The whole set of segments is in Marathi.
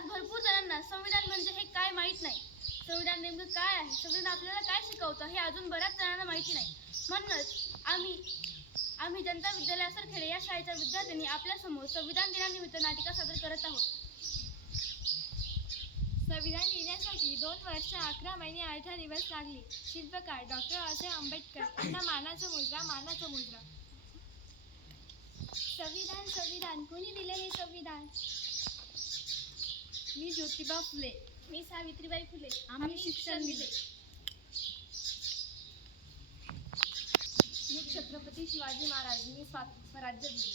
आज भरपूर जणांना संविधान म्हणजे हे काय माहीत नाही. संविधान नेमकं काय आहे, संविधान आपल्याला काय शिकवतं हे अजून बऱ्याच जणांना माहिती नाही. म्हणूनच आम्ही जनता विद्यालय असरखेडे या शाळेच्या विद्यार्थ्यांनी आपल्यासमोर संविधान दिनानिमित्त नाटिका सादर करत आहोत. संविधान लिहिण्यासाठी 2 वर्ष 11 महिने 18 दिवस लागले. शिल्पकार डॉक्टर बाबासाहेब आंबेडकर यांना मानाचा मुजरा. संविधान कोणी दिले हे संविधान? मी ज्योतिबा फुले. मी सावित्रीबाई फुले. आम्ही शिक्षण दिले. मी छत्रपती शिवाजी महाराज. मी स्वराज्य दिले.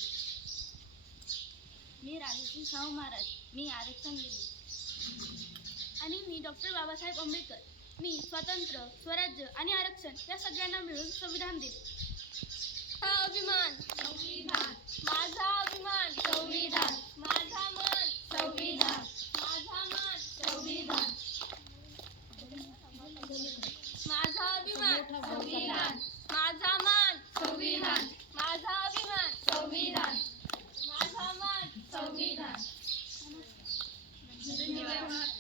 मी राजश्री शाहू महाराज. मी आरक्षण दिले. आणि मी डॉक्टर बाबासाहेब आंबेडकर. मी स्वातंत्र्य, स्वराज्य आणि आरक्षण या सगळ्यांना मिळून संविधान दिले. अभिमान संविधान, माझा अभिमान संविधान, माझा मान संविधान, माझा मान संविधान, माझा अभिमान संविधान, माझा मान संविधान, माझा अभिमान संविधान, माझा मान संविधान. धन्यवाद.